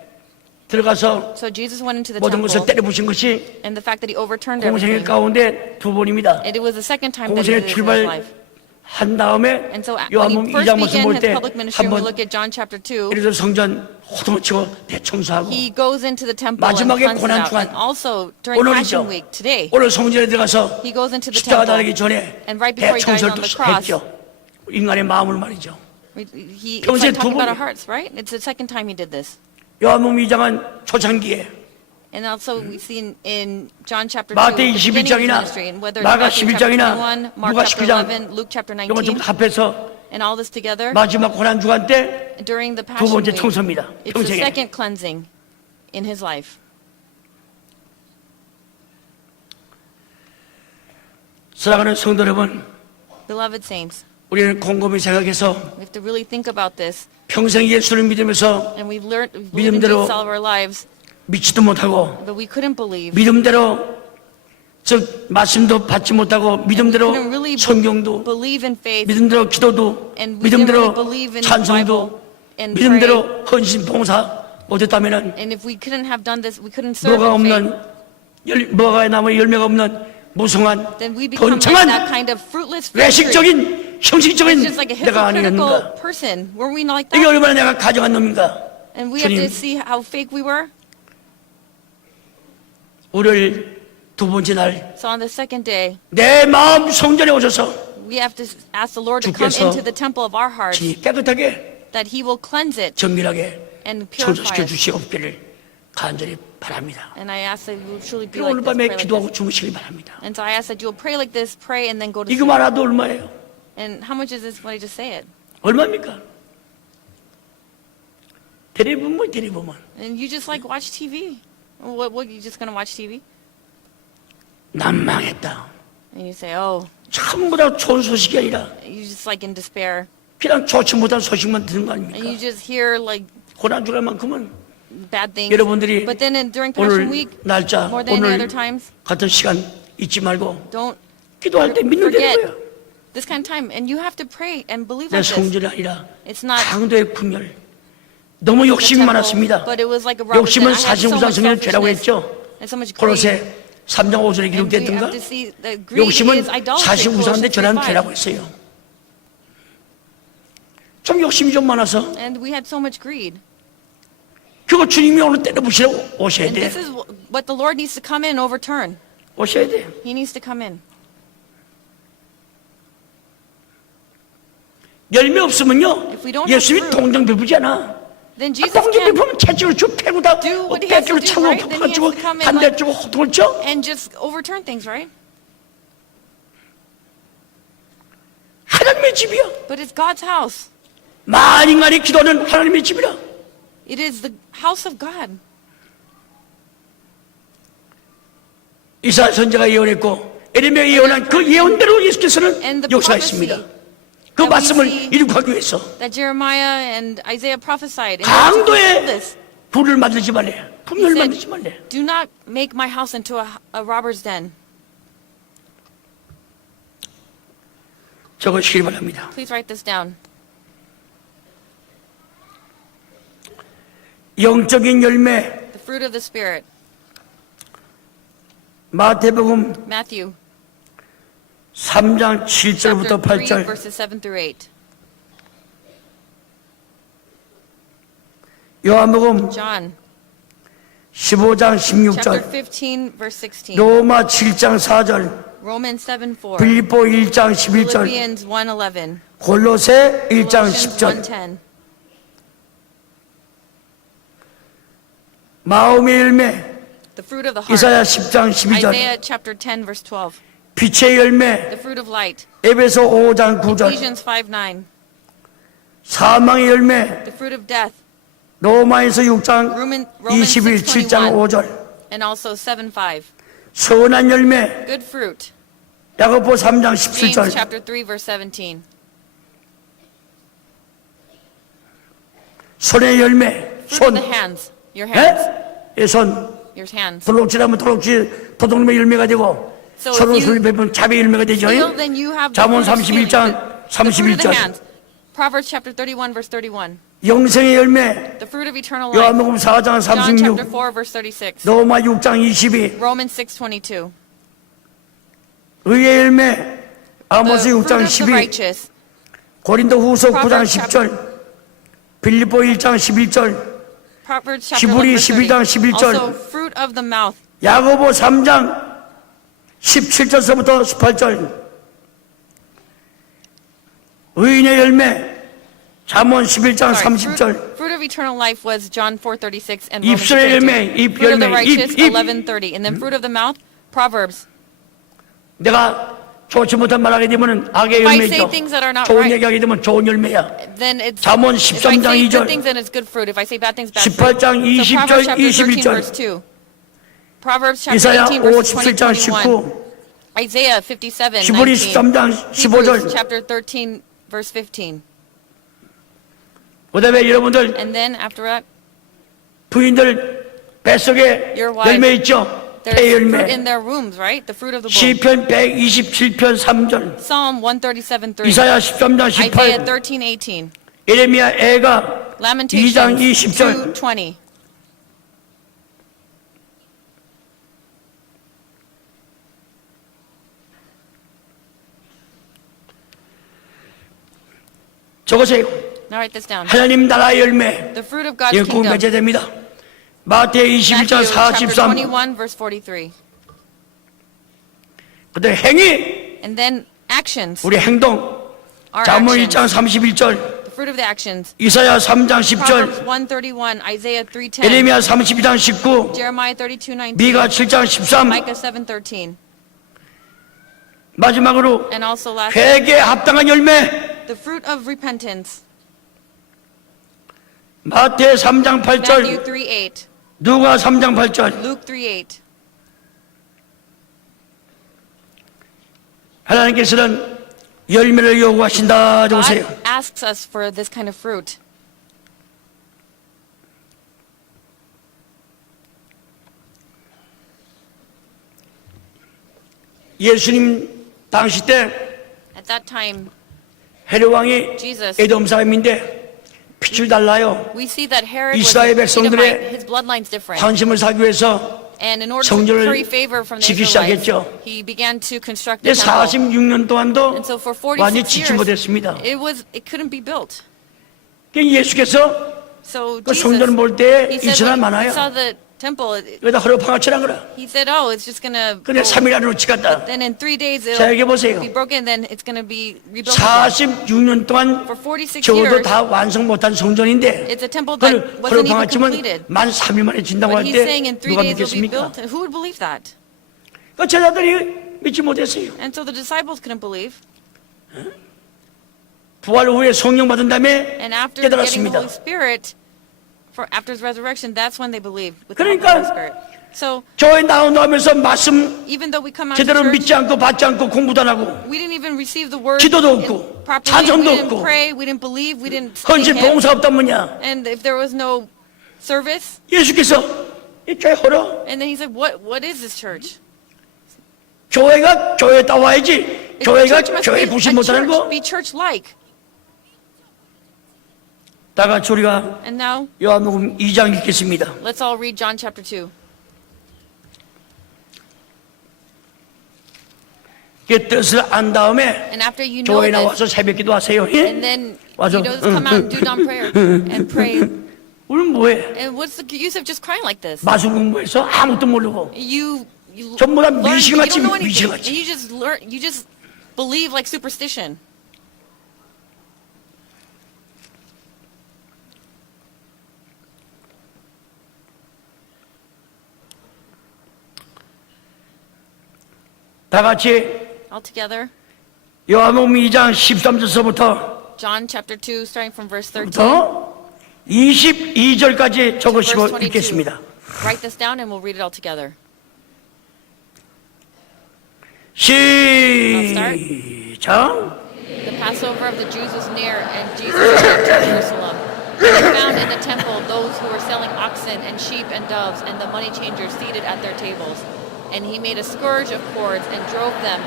들어가서 So Jesus went into the 모든 것을 temple, 때려부신 것이 and the fact that he overturned 공생의 everything. 가운데 두 번입니다. And it was the second time that he 공생의 did this in his life. 출발한 다음에 And so when 요한복음 he first 2장 말씀 began 볼 his 때 public ministry, and we 한번 look at John chapter 2, 예를 들어 성전 호통치고 대청소하고 he goes into the temple and 마지막에 cleanses it 고난 out. 주간, And also during 오늘이죠. Passion Week, today, 오늘 성전에 들어가서 he goes into the 십자가 temple. 달리기 전에 And right before he dies 대청소를 on 또 the cross, 했죠. 인간의 마음을 말이죠. It's 평소에 like talking 두 about our 번이에요. hearts, right? It's the second time he did this. 요한복음 2장은 초창기에 And also we see in John chapter 2, 마태 the beginning of his 21장이나 ministry, and whether it's 마가 Matthew chapter 11장이나 21, Mark 누가 chapter 19장 11, Luke chapter 이건 좀 19, 합해서 and all this together, 마지막 고난 주간 때 during the 두 Passion 번째 Week, 청소입니다. it's the 평생에. second cleansing in his life. 사랑하는 성도 여러분, Beloved saints, 우리는 곰곰이 생각해서 we have to really think about this, 평생 예수를 믿으면서 and we've learned, we've believed in 믿음대로 Jesus all of our lives, 믿지도 못하고 but we couldn't believe. 믿음대로 즉 말씀도 받지 못하고 믿음대로 couldn't really 성경도 believe in faith, 믿음대로 기도도 and we didn't 믿음대로 really believe in the 찬송도 Bible and pray. 믿음대로 헌신 봉사 못했다면은 And if we couldn't have done this, we couldn't serve 뭐가 in faith, 없는 뭐가 남아 열매가 없는 무성한 then we become like that 번창한 kind of fruitless fig tree. 외식적인 형식적인 It's just like a 내가 hypocritical 아니었는가. person. Were we not like 이게 that? 얼마나 내가 가정한 놈인가. And we have to 주님, see how fake we were. 월요일 두 번째 날 So on the second day, 내 마음 성전에 오셔서 we have to ask the Lord to come 주께서 into the temple of our hearts, 진히 깨끗하게 that He will cleanse it 정밀하게 and purify 청소시켜 it. 주시옵기를 간절히 바랍니다. And I ask that you will truly be 오늘 like this, 밤에 pray like 기도하고 this. 주무시길 바랍니다. And so I ask that you will pray like this, pray, and then go to 이거 sleep. 말아도 얼마예요? And how much is this when I just say it? 얼마입니까? 대리부모 대리부모 And you just like watch TV. What you just gonna watch TV? 난망했다. And you say, oh, 전부 다 좋은 소식이 아니라 you just like in despair. 그냥 좋지 못한 소식만 듣는 거 And you 아닙니까? just hear like 고난 주간만큼은 bad things. 여러분들이 But then during Passion 오늘 Week, 날짜, more than any 오늘 other times, 같은 시간 잊지 말고 don't 기도할 때 믿는 되는 forget 거야. this kind of time. And you have to pray and believe 내 like this. 성질이 아니라 It's not 강도의 분열. 너무 the 욕심이 temple, 많았습니다. but it was like a robber. 욕심은 I had so 사실무상 much 성경을 죄라고 selfishness 했죠. and so much greed. 고로새 3장 5절에 And we 기록됐던가? have to see that greed 욕심은 is idolatry. 사실무상한데 Colossians 죄라는 3:5. 죄라고 했어요. 좀 욕심이 좀 많아서 And we had so much greed. 그거 주님이 오늘 때려부시라고 오셔야 And 돼. this is what the Lord needs to come in and overturn. 오셔야 돼. He needs to come in. 열매 없으면요. If we don't have 예수님이 fruit, 동정 베푸지 않아. Then Jesus 동정 can't 베푸면 채찍을 쭉 패고 다 do what he has to 어깨로 do, 차고 right? Then he has 가지고 to come in 한 대 like- 주고 호통을 쳐. and just overturn things, right? 하나님의 집이야. But it's God's house. 만 인간이 기도하는 하나님의 집이라. It is the house of God. 이사야 선지자가 예언했고 에레미야가 예언한 그 예언대로 예수께서는 And the 역사했습니다. prophecy 그 that we 말씀을 see 이룩하기 위해서 That Jeremiah and Isaiah prophesied. And they have to fulfill 강도의 this. 불을 만들지 말래. He 분열을 said, 만들지 말래. do not make my house into a robber's den. 적으시기 바랍니다. Please write this down. 영적인 열매 The fruit of the Spirit. 마태복음 Matthew 3장 chapter 7절부터 3, 8절 verses 7 through 8. 요한복음 John 15장 chapter 16절 15, verse 16. 로마 7장 4절 Romans 7, 4. 빌립보 1장 11절 Philippians 1, 11. 골로새 1장 Colossians 10절 1, 10. 마음의 열매 The fruit of the heart. 이사야 10장 12절 Isaiah chapter 10, verse 12. 빛의 열매 The fruit of light. 에베소 5장 9절 Ephesians 5, 9. 사망의 열매 The fruit of death. 로마에서 6장 Romans 21 7장 6:21. 5절 And also 7, 5. 선한 열매 Good fruit. 야고보 3장 James 17절 chapter 3, verse 17. 손의 열매 Fruit of 손 the hands. Your hands. 예? 손 Your hands. 도둑질하면 도둑놈의 열매가 되고 So 서로 if you 손을 베면 자비의 열매가 되죠. Steal, then you have the 잠언 fruit of stealing. 31장 The fruit of the 31절 hands. Proverbs chapter 31, verse 31. 영생의 열매 The fruit of eternal life. 요한복음 4장 John chapter 36 4, verse 36. 로마 6장 22 Romans 6, 22. 의의 열매 The 아모스 fruit 6장 of the 12 righteous. 고린도 후서 9장 Proverbs 10절 빌립보 1장 11절 Proverbs chapter 1, 히브리 verse 12장 30. 11절. Also, fruit of the mouth. 야고보 3장 17절서부터 18절 의인의 열매 잠언 11장 Sorry, 30절 fruit of eternal life was John 4:36 and Romans 입술의 6:22. 열매, 입 Fruit of the 열매, righteous 입. 11:30, and then fruit of the mouth Proverbs. 내가 좋지 못한 말하게 되면 악의 If I 열매죠. say things that are not 좋은 right, 얘기하게 되면 좋은 열매야. Then it's 잠언 if I 13장 say 2절. good things, then it's good fruit. If I say bad things, bad 18장 fruit. So 20절, Proverbs chapter 13, 21절. verse 2. Proverbs chapter 이사야 18, verse 57장 20, 21. 19 Isaiah 57, 히브리 19. 13장 Hebrews 15절 chapter 13, verse 15. 그 다음에 여러분들 And then after that, 부인들 뱃속에 Your wife, 열매 있죠? there's 태 fruit 열매 in their wombs, right? The fruit of the womb. 시편 127편 3절 Psalm 137, 3. 이사야 13장 Isaiah 18 13, 18. 예레미야 애가 2장 Lamentations 20절 2, 20. 적으세요. Now write this down. 하나님 나라의 열매 The fruit of God's 이거 꼭 kingdom. 맺어야 됩니다. 마태 21장 Matthew chapter 43 21, verse 43. 그다음 행위 And then actions. 우리 행동 Our 잠언 actions. 1장 31절 The fruit of the actions. 이사야 3장 Proverbs 10절 131, Isaiah 3:10, 예레미야 32장 19 Jeremiah 32:19, 미가 7장 13 Micah 7:13, 마지막으로 and also last 회개에 합당한 열매 the fruit of repentance. 마태 3장 Matthew 8절 3:8, 누가 3장 8절 Luke 3:8. 하나님께서는 열매를 요구하신다 보세요. God asks us for this kind of fruit. 예수님 당시 때 At that time, 헤롯 왕이 Jesus, 에돔 사람인데 빛을 달라요. we see that Herod was 이스라엘 an 백성들의 Edomite. His bloodline's different. 관심을 사기 위해서 And in order to 성전을 curry favor from the 짓기 Israelites, 시작했죠. he began to construct the 근데 temple. 46년 동안도 And so for 완전히 46 짓지 years, 못했습니다. it couldn't be built. 그러니까 예수께서 So 그 Jesus, 성전을 볼 때 he said 이스라엘 when he 많아요. saw the temple, 여기다 허리팡을 치란 거라. he said, oh, it's just going to 근데 3일 안으로 치갔다. then in 3 days 자, 여기 it'll 보세요. be broken, then it's going to be rebuilt again. 46년 동안 For 46 적어도 years, 다 완성 못한 성전인데 it's a temple that 그걸 wasn't even 허리팡을 치면 completed. 만 3일 만에 진다고 할 But he's 때 saying in 3 누가 days it'll be 믿겠습니까? built. Who would believe that? 그 제자들이 믿지 못했어요. And so the disciples couldn't believe. 부활 후에 성령 받은 다음에 And after getting the 깨달았습니다. Holy Spirit, after his resurrection, that's when they believed with the help of the 그러니까 Holy Spirit. So 교회 나오면서 말씀 even though we come out to 제대로 church, 믿지 않고 받지 않고 공부도 안 하고 we didn't even receive the word 기도도 in- 없고, properly. 찬송도 We didn't 없고, pray. We didn't believe. We didn't 헌신 thank him. 봉사 없단 뭐냐. And if there was no service, 예수께서 이 교회 허러 and then he said, "What is this church? 교회가 교회 따와야지 The 교회가 church must 교회 be 부신 못하는 거. be church-like." 다 같이 우리가 And now 요한복음 2장 읽겠습니다. let's all read John chapter 2. 그 뜻을 안 다음에 And after you know 교회 this, 나와서 새벽 기도하세요. 예? and then 와서 you know this, come out and do dawn prayer and pray. 오늘 뭐해? And what's the use of just crying like this? 마술 공부해서 아무것도 모르고 You 전부 다 learn, but you 미신같이 don't know anything, 미신같이. and you just learn. You just believe like superstition. 다 같이 All together, 요한복음 2장 13절서부터 John chapter 2, starting from verse 13 더 22절까지 to verse 적으시고 22. 읽겠습니다. Write this down, and we'll read it all together. 시작. The Passover of the Jews was near, and Jesus came to Jerusalem. He found in the temple those who were selling oxen and sheep and doves, and the money changers seated at their tables. And he made a scourge of cords and drove them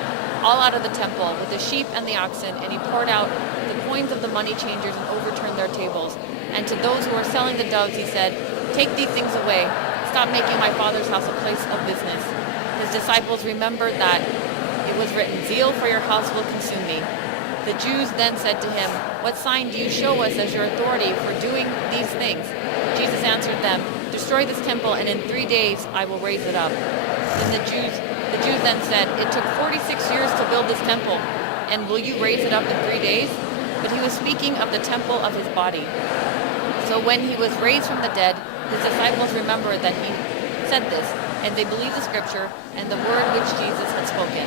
all out of the temple with the sheep and the oxen, and he poured out the coins of the money changers and overturned their tables. And to those who were selling the doves, he said, "Take these things away. Stop making my Father's house a place of business." His disciples remembered that it was written, "Zeal for your house will consume me." The Jews then said to him, "What sign do you show us as your authority for doing these things?" Jesus answered them, "Destroy this temple, and in 3 days I will raise it up." Then the Jews then said, "It took 46 years to build this temple, and will you raise it up in 3 days?" But he was speaking of the temple of his body. So when he was raised from the dead, his disciples remembered that he said this, and they believed the scripture and the word which Jesus had spoken.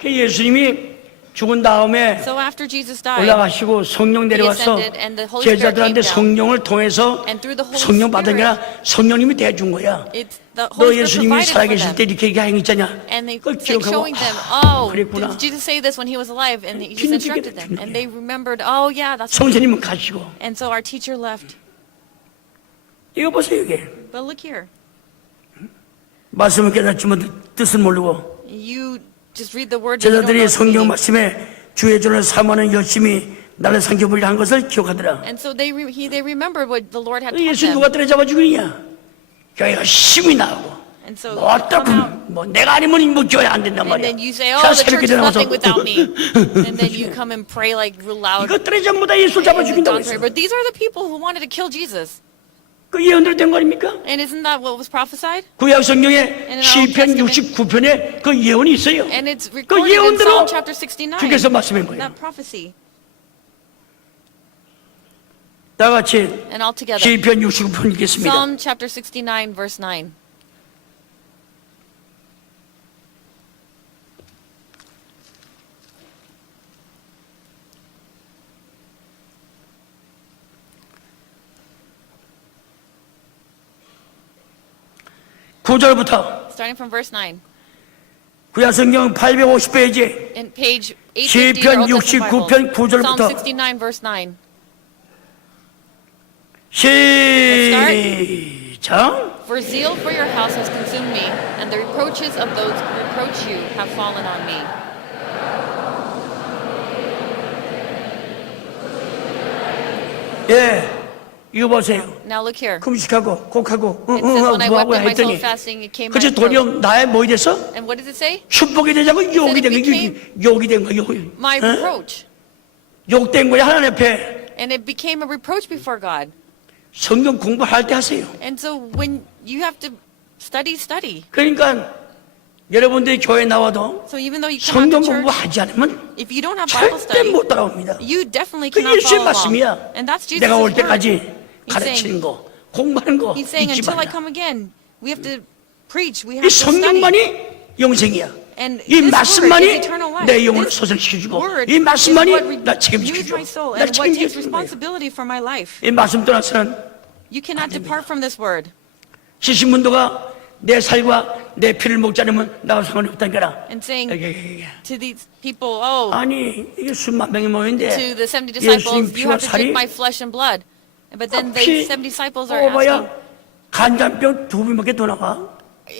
그 예수님이 죽은 다음에 So after Jesus died, 올라가시고 성령 내려와서 ascended, and the Holy Spirit 제자들한테 came down. 성령을 통해서 And through the Holy 성령 받은 게 Spirit, 아니라 성령님이 대준 거야. it's the 너 Holy Spirit 예수님이 provided for 살아계실 them. 때 이렇게 얘기했잖아. And they 그걸 like 기억하고 showing them, 아, oh, 그랬구나. did Jesus say this when he was alive? And he just 진지하게 instructed them. 듣는 And 거야. they remembered, oh yeah, that's what he 성령님은 가시고 And so our teacher left. 이거 보세요 이게 But look here. 말씀을 깨닫지만 뜻을 모르고 You just read the word and you don't know 제자들이 what it's 성경 meaning. 말씀에 주의 전을 사모하는 열심히 나를 삼켜보리라 한 것을 기억하더라. And so they remembered what the Lord had taught 예수 them. 누가 때려잡아 죽이냐? 교회가 힘이 나고 And so 뭐 어떤 come out. 뭐 내가 아니면 뭐 교회 안 된단 And 말이야. then you say, oh, 그냥 the 새벽 church is 기도 나와서 nothing without me. And then you come and pray like real loud. 이거 때려잡보다 예수 잡아 in the 죽인다고 dawn prayer. 했어. But these are the people who wanted to kill Jesus. 그 예언대로 된 거 아닙니까? And isn't that what was prophesied? 구약 in 성경에 our Old 시편 Testament. 69편에 그 예언이 있어요. And it's 그 recorded in 예언대로 Psalm chapter 69. 주께서 말씀해 보여요. That prophecy. 다 같이 And all together. 시편 69편 읽겠습니다. Psalm chapter 69, verse 9. 구절부터 Starting from verse 9. 구약 성경 850페이지 In page 850 시편 Old Testament 69편 Bible. 9절부터. Psalm 69, verse 9. 시작. For zeal for your house has consumed me, and the reproaches of those who reproach you have fallen on me. 예, 이거 보세요. Now look here. 금식하고 곡하고 It says, when I wept 응하고 in my soul 했더니 fasting, it came 그치 my 도리어 throat. 나의 뭐이 됐어? And what does it say? 축복이 되자고 욕이 된 became 거야. 욕이 된 거야. 욕이. My 어? reproach. 욕된 거야 하나님 앞에. And it became a reproach before God. 성경 공부할 때 하세요. And so when you have to study. 그러니까 여러분들이 교회 나와도 So even though you come 성경 out to church, 공부하지 않으면 if you don't have Bible 절대 study, 못 따라옵니다. you definitely 그 cannot 예수의 follow along. 말씀이야. And that's Jesus' 내가 올 word. 때까지 He's 가르치는 saying, 거, 공부하는 거 he's saying 잊지 until I 말라. come again, we have to preach, we 이 have to study. 성경만이 영생이야. And 이 this word 말씀만이 is eternal life. 내 영혼을 This 소생시켜주고 word 이 is what 말씀만이 나 renews 책임지켜줘. my soul 나 and what takes 책임지는 거예요. responsibility for my life. 이 말씀 떠나서는 You cannot depart from this word. 시신문도가 내 살과 내 피를 먹지 않으면 나와 상관이 없다는 거라. And saying 이게. to these people, oh, 아니 이게 수만 명이 모였는데 to the 70 예수님 disciples, you 피와 have to drink 살이 my flesh and blood. But then the 피 70 disciples are asking, 먹어봐야 간장병 2병밖에 더 나와.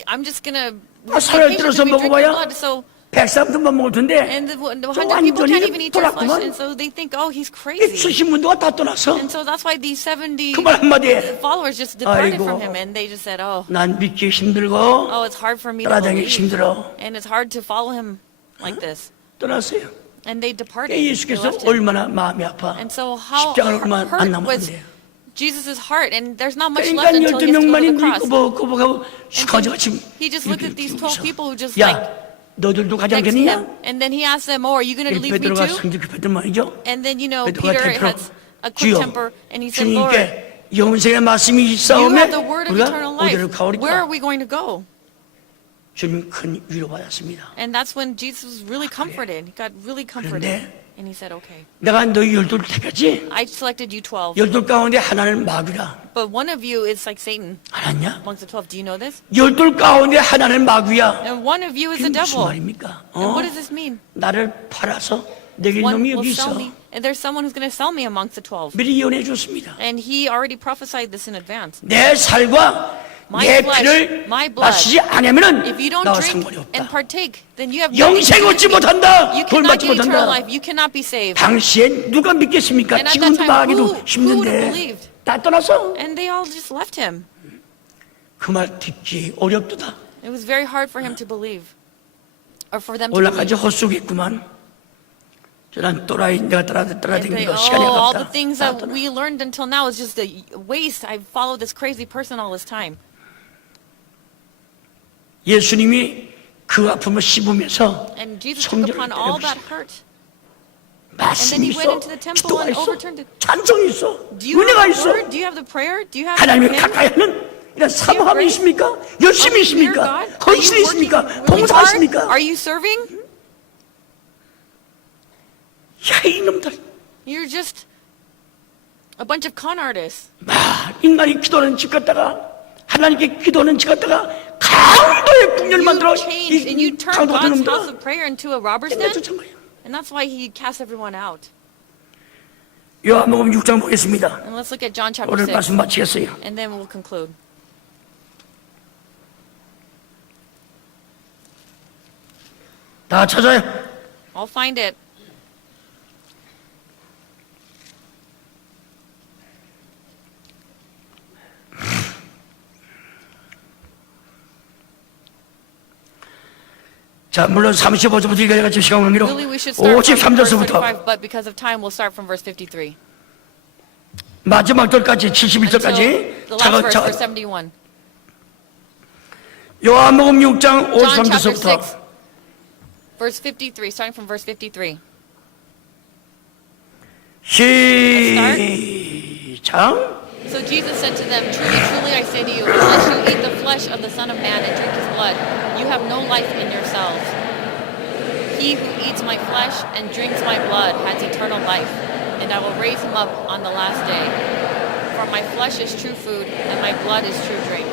I'm just going to 살을 들어서 먹어봐야 blood. So, 100사람들만 먹을 텐데 and the 또 100 people can't 완전히 even eat your flesh. 돌았구만. And so they think, oh, he's 이 crazy. 수신문도가 다 떠나서 And so that's why these 70 그 말 한마디에 followers just departed 아이고. from him. And they just said, oh, 난 믿기 힘들고 oh, it's hard for me to 따라다니기 believe. 힘들어. And it's hard to follow him like this. 떠났어요. And they departed. 예, They 예수께서 left him. 얼마나 마음이 아파. And so how 십자가를 얼마 안 hurt 남았는데. was Jesus' heart, and there's not much 그러니까 left until he has to go to 12명만이 the cross. 꼬박꼬박하고 가져가 지금 He just looked at these 12 people who just 야 너들도 가지 next to 않겠느냐? him, and then he asked them, "Oh, are you going to 이 leave me 베드로가 too?" 성질 급했단 말이죠. And then 베드로가 Peter 대표로 has a quick 주여 temper, and he said, "Lord, 주님께 영생의 말씀이 you 있사오매 have the word of eternal 우리가 어디를 life. Where 가오리까? are we going to go?" 주님 큰 위로 받았습니다. And that's when Jesus was really comforted. He got really comforted, 그런데 and he said, "Okay, 내가 너희 12을 택하지 I selected you 12, 12 가운데 하나는 마귀라. but one of you is like Satan 알았냐? amongst the 12. Do you know this? 12 가운데 하나는 마귀야. And one of you is 이게 the 무슨 devil. 말입니까? And what does this mean? 나를 팔아서 내게 One 놈이 will 여기 sell 있어. me, and there's someone who's going to sell me amongst the 12. 미리 예언해 줬습니다. And he already prophesied this in advance. 내 살과 My 내 flesh, 피를 my blood. 마시지 않으면은 If you don't 나와 drink 상관이 and 없다. partake, then you have nothing to 영생 do with 얻지 me. 못한다. You 돈 cannot 받지 get eternal 못한다. life. You cannot be saved. 당시에 누가 믿겠습니까? And at that 지금도 time, 말하기도 who would have 힘든데 believed? 다 떠나서 And they all just left him. 그 말 듣기 어렵도다. It was very hard for him to believe, or for them to believe. 올라까지 헛속했구만. 저런 또라이 내가 And they, 따라다니는 거 시간이 all the 아깝다. things 다 that 떠나. we learned until now is just a waste. I followed this crazy person all this time. 예수님이 그 아픔을 씹으면서 And Jesus took 성전을 upon all that 때려부시고 hurt. 말씀이 he went 있어, into the temple 기도가 and 있어, overturned it. 찬송이 있어, Do you 은혜가 have the 있어. word? Do you have the prayer? Do you have 하나님을 hymns? 가까이 하는 이런 사모함이 grace? 있습니까? 열심히 Are you 있습니까? near God? Are you 헌신이 working 있습니까? really 봉사가 hard? 있습니까? Are you serving? 야 이놈들, You're just a bunch of con artists. 인간이 기도하는 집 갔다가 하나님께 기도하는 집 갔다가 강도의 궁녀를 만들어 You changed and you turned 강도 같은 God's house 놈들 of prayer into a robber's den. 쫓은 거예요. And that's why he cast everyone out. 요한복음 6장 보겠습니다. And let's look at John chapter 오늘 6. 말씀 마치겠어요. And then we'll conclude. 다 찾아요. I'll find it. 자, 물론 35절부터 읽어가지고 시간 관계로 Really, we should start from verse 53절부터 35, but because of time, we'll start from verse 53. 마지막 절까지 Until 71절까지 the last verse, verse 71. 요한복음 6장 John chapter 53절부터 6, verse 53, starting from verse 53. 시작. So Jesus said to them, Truly, truly, I say to you, unless you eat the flesh of the Son of Man and drink his blood, you have no life in yourselves. He who eats my flesh and drinks my blood has eternal life, and I will raise him up on the last day. For my flesh is true food, and my blood is true drink.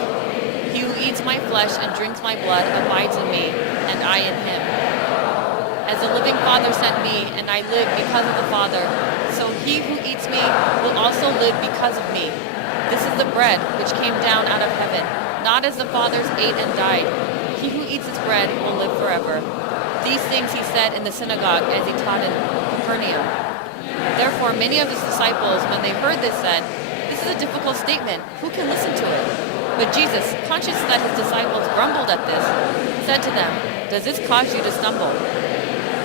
He who eats my flesh and drinks my blood abides in me, and I in him. As the living Father sent me, and I live because of the Father, so he who eats me will also live because of me. This is the bread which came down out of heaven, not as the fathers ate and died. He who eats this bread will live forever. These things he said in the synagogue as he taught in Capernaum. Therefore, many of his disciples, when they heard this, said, "This is a difficult statement. Who can listen to it?" But Jesus, conscious that his disciples grumbled at this, said to them, "Does this cause you to stumble?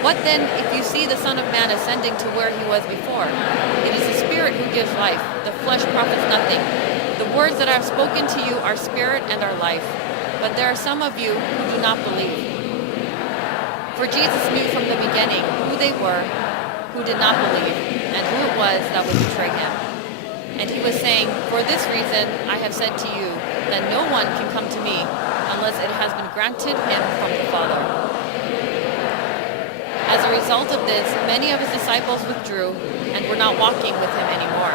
What then if you see the Son of Man ascending to where he was before? It is the Spirit who gives life. The flesh profits nothing. The words that I have spoken to you are spirit and are life. But there are some of you who do not believe." For Jesus knew from the beginning who they were who did not believe, and who it was that would betray him. And he was saying, "For this reason I have said to you that no one can come to me unless it has been granted him from the Father." As a result of this, many of his disciples withdrew and were not walking with him anymore.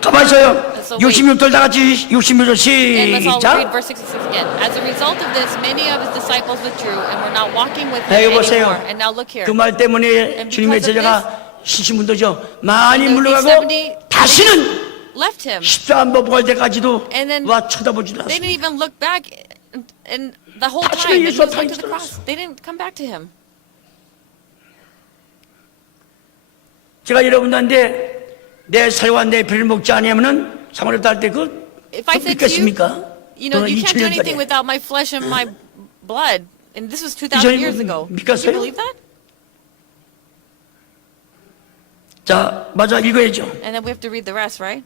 가만히 있어요. So 66절 다 같이 66절 And let's all read 시작. verse 66 again. As a result of this, many of his disciples withdrew and were not walking with 네, him 이거 보세요. anymore. And now look here. 그 말 때문에 And 주님의 because of 제자가 신신문도죠. 많이 And the 물러가고 70 다시는 left him. 십자 안 보고 갈 때까지도 And then 와 쳐다보지도 They didn't 않았습니다. even look back, and the whole 다시는 time that he 예수와 was going to the 다니지 cross, they didn't come back to him. 제가 여러분들한테 내 살과 내 피를 먹지 아니하면은 상관없다 할 때 그 If I said to 믿겠습니까? you know, 그건 you can't do 2000년 anything 전에. without my flesh and my blood, and this was 2,000 years ago. Do you 믿겠어요? believe that? 자, 맞아 읽어야죠. And then we have to read the rest, right?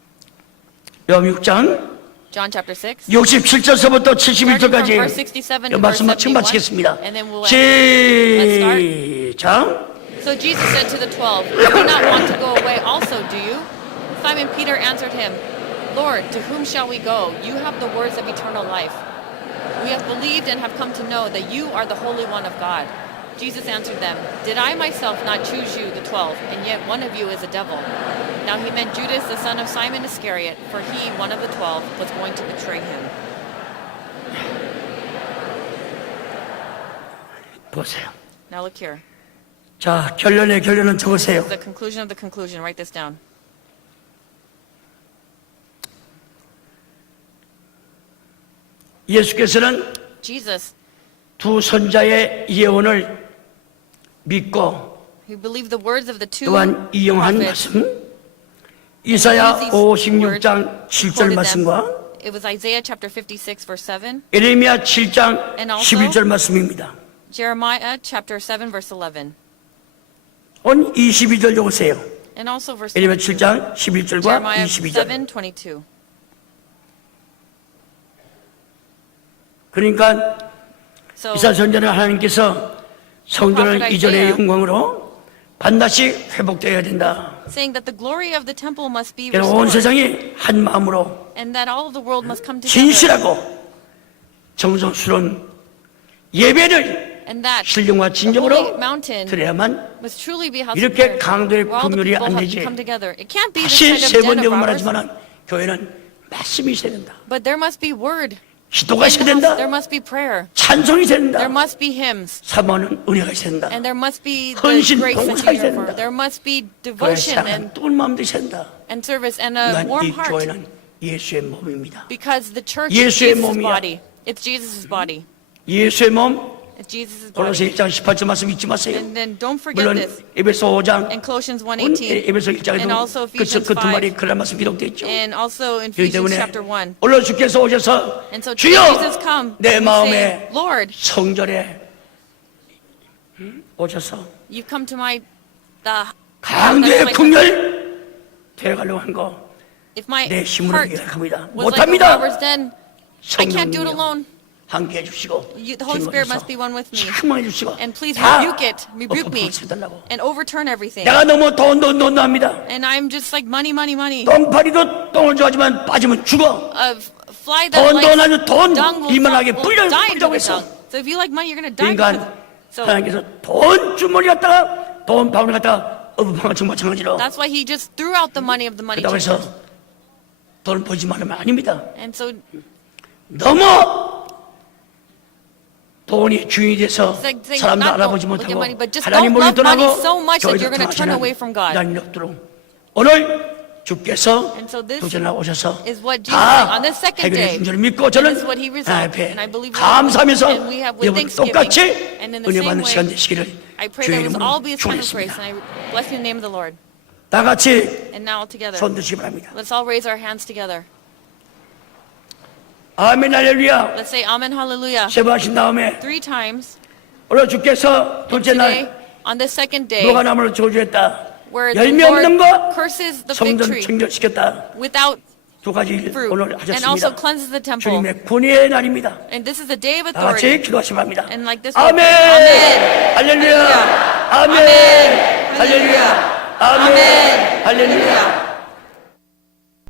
요한 6장 John chapter 6. 67절서부터 Starting from 71절까지 verse 67 to verse 말씀 지금 71, 마치겠습니다. and then we'll end. 시작. So Jesus said to the 12, "You do not want to go away also, do you?" Simon Peter answered him, "Lord, to whom shall we go? You have the words of eternal life. We have believed and have come to know that you are the Holy One of God." Jesus answered them, "Did I myself not choose you, the 12, and yet one of you is a devil?" Now he meant Judas, the son of Simon Iscariot, for he, one of the 12, was going to betray him. 보세요. Now look here. 자, 결론은 적으세요. The conclusion of the conclusion. Write this down. 예수께서는 Jesus, 두 선자의 예언을 믿고 who believed the words of the two 또한 이용한 prophets, 말씀 이사야 these 56장 7절 quoted them. 말씀과 It was Isaiah chapter 56 verse 7, 에레미야 7장 And also- 11절 말씀입니다. Jeremiah chapter 7 verse 11, 온 22절 적으세요. and also verse 에레미야 22. 7장 11절과 Jeremiah 22절. 7:22. 그러니까 So 이사 선자는 하나님께서 성전을 Prophet 이전의 Isaiah 영광으로 반드시 회복되어야 된다. saying that the glory of the temple must be 그래서 온 restored, 세상이 한 마음으로 and that all of the world must come together, 진실하고 정성스러운 예배를 and that 신령과 the 진정으로 holy mountain 드려야만 must truly be house of 이렇게 prayer, 강도의 where all the 긍휼이 people 안 have 되지. to come together. It can't be this 다시 kind of 세 den 번 of 되고 robbers, 말하지만 교회는 말씀이 있어야 된다. but there must be word. 기도가 In 있어야 the house, 된다. there must be prayer. 찬송이 있어야 된다. There must be hymns. 사모하는 은혜가 있어야 된다. And there must be the 헌신, grace that 봉사가 you 있어야 yearn for. 된다. There must be 교회 devotion 사랑하는 뜨거운 마음도 있어야 된다. and service and a 난 warm 이 heart. 교회는 예수의 몸입니다. Because the church is 예수의 Jesus' 몸이야. body. It's Jesus' body. 예수의 몸, It's Jesus' 골로새 body. 1장 18절 말씀 잊지 마세요. And then don't forget 물론 this. 에베소 5장, In Colossians 온 1:18 에베소 1장에도 and also 그 Ephesians 두 말이 5 그런 말씀 기록되어 있죠. and also in 그렇기 Ephesians 때문에 chapter 1. 오늘 주께서 오셔서 And so 주여 Jesus come 내 and 마음에 say, Lord, 성전에 오셔서 you come to my the 강도의 that's my- 긍휼 되어가려고 한 거 if my 내 힘으로 heart 이해합니다. was like a 못합니다. robber's den, I can't do it 성령님이여 alone. 함께 해주시고 The Holy Spirit must be one with me. 책망해 주시고 And please 다 rebuke it, rebuke me, 엎어버리시달라고. and overturn everything. 내가 너무 돈 합니다. And I'm just like money. 똥파리도 똥을 좋아하지만 빠지면 죽어. A fly that 돈, likes 아주 돈, dung will 이만하게 die into 뿌리라고 the 했어. dung. So if you like money, you're going to die. 그러니까 So 하나님께서 돈 주머니 갖다가 돈 바구니 갖다가 어부방아청 마찬가지로 that's why he just threw out the money of the money 그렇다고 해서 changers. 돈 보지 말으면 아닙니다. And so 너무 돈이 주인이 돼서 it's like saying 사람도 not 알아보지 don't look at 못하고 money, but just 하나님 don't 멀리 love money 떠나고 so much that 교회도 you're going to turn 떠나지는 away from God. 난 없도록 오늘 주께서 And so this 둘째 날 오셔서 is what Jesus said 다 on the second 해결해 day. 준 줄 믿고 And 저는 this is what he 하나님 resolved. 앞에 And I believe 감사하면서 and we have with 여러분 thanksgiving. 똑같이 And in the 은혜 same 받는 시간 way, 되시기를 I pray 주의 that us all be 이름으로 a time of grace. 축원했습니다. And I bless you in the name of the Lord. 다 같이 And now together, 손 드시기 바랍니다. let's all raise our hands together. 아멘 할렐루야. Let's say Amen, Hallelujah. 세 번 하신 다음에 3 times. 오늘 주께서 둘째 Today, 날 on the second day, 노가 나무를 저주했다. where the 열매 없는 Lord 거 curses the fig 성전 tree 청결시켰다. without 두 가지 일 fruit 오늘 and also 하셨습니다. cleanses the temple. 주님의 권위의 날입니다. And this is the day of 다 같이 authority. 기도하시 바랍니다. And like this, 아멘. Amen. 할렐루야. 아멘. Amen. 할렐루야. 아멘. Amen. 할렐루야.